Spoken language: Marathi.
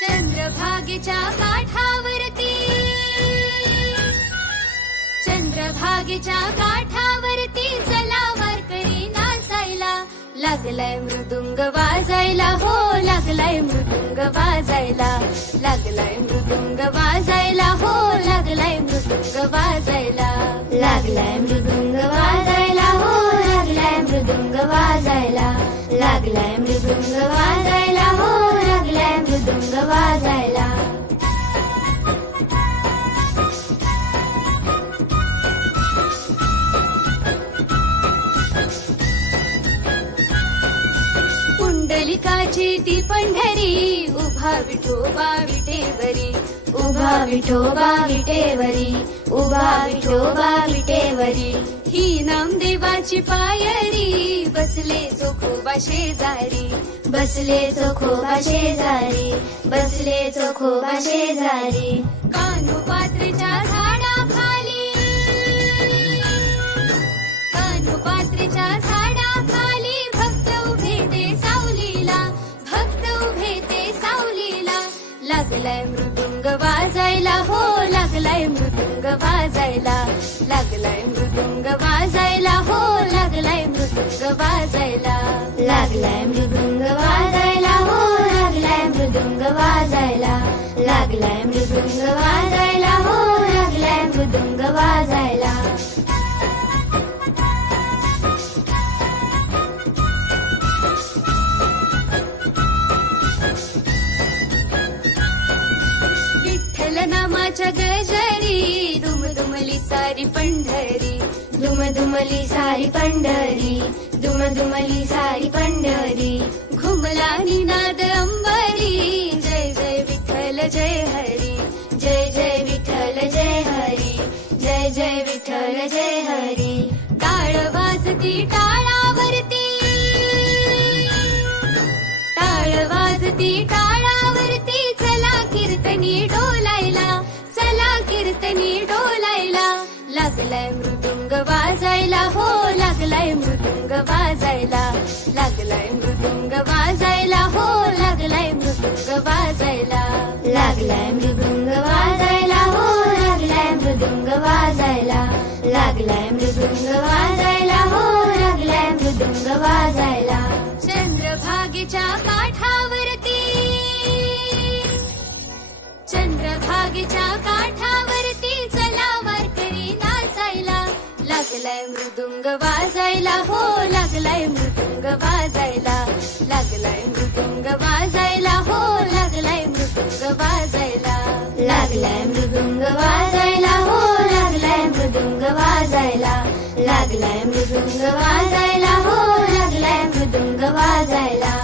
चंद्रभागेच्या काठावरती चंद्रभागेच्या काठावरती चला वारकरी नाचायला लागलाय मृदुंग वाजायला हो लागलाय मृदुंग वाजायला लागलाय मृदुंग वाजायला हो लागलाय मृदुंग वाजायला लागलाय मृदुंग वाजायला हो लागलाय मृदुंग वाजायला लागलाय मृदुंग वाजायला हो लागलाय मृदुंग वाजायला पुंडलिकाची ती पंढरी उभा विठोबा विटेवरी उभा विठोबा विटेवरी उभा विठोबा विटेवरी ही नामदेवाची पायरी बसले चोखोबा शेजारी बसले चोखोबा शेजारी बसले चोखोबा शेजारी कानोपात्रेच्या झाडाखाली कानोपात्रेच्या झाडाखाली भक्त उभे ते सावलीला भक्त उभे ते सावलीला लागलाय मृदुंग वाजायला हो लागलाय मृदुंग वाजायला लागलाय मृदुंग वाजायला हो लागलाय मृदुंग वाजायला लागलाय मृदुंग वाजायला हो लागलाय मृदुंग वाजायला लागलाय मृदुंग वाजायला हो लागलाय मृदुंग वाजायला नामाच्या गजरी दुमदुमली सारी पंढरी दुमदुमली सारी पंढरी दुमदुमली सारी पंढरी घुमला निनाद अंबरी जय जय विठ्ठल जय हरी जय जय विठ्ठल जय हरी जय जय विठ्ठल जय हरी टाळ वाजती टाळावरती टाळ वाजती टाळावरती चला कीर्तनी डोलायला चला कीर्तनी डोलायला लागलाय मृदुंग वाजायला हो लागलाय मृदुंग वाजायला लागलाय मृदुंग वाजायला हो लागलाय मृदुंग वाजायला लागलाय मृदुंग वाजायला हो लागलाय मृदुंग वाजायला लागलाय मृदुंग वाजायला हो लागलाय मृदुंग वाजायला चंद्रभागेच्या काठावरती चंद्रभागेच्या काठावरती चला वारकरी नाचायला लागलाय मृदुंग वाजायला हो लागलाय मृदुंग वाजायला लागलाय मृदुंग वाजायला हो लागलाय मृदुंग वाजायला लागलाय मृदुंग वाजायला हो लागलाय मृदुंग वाजायला लागलाय मृदुंग वाजायला हो लागलाय मृदुंग वाजायला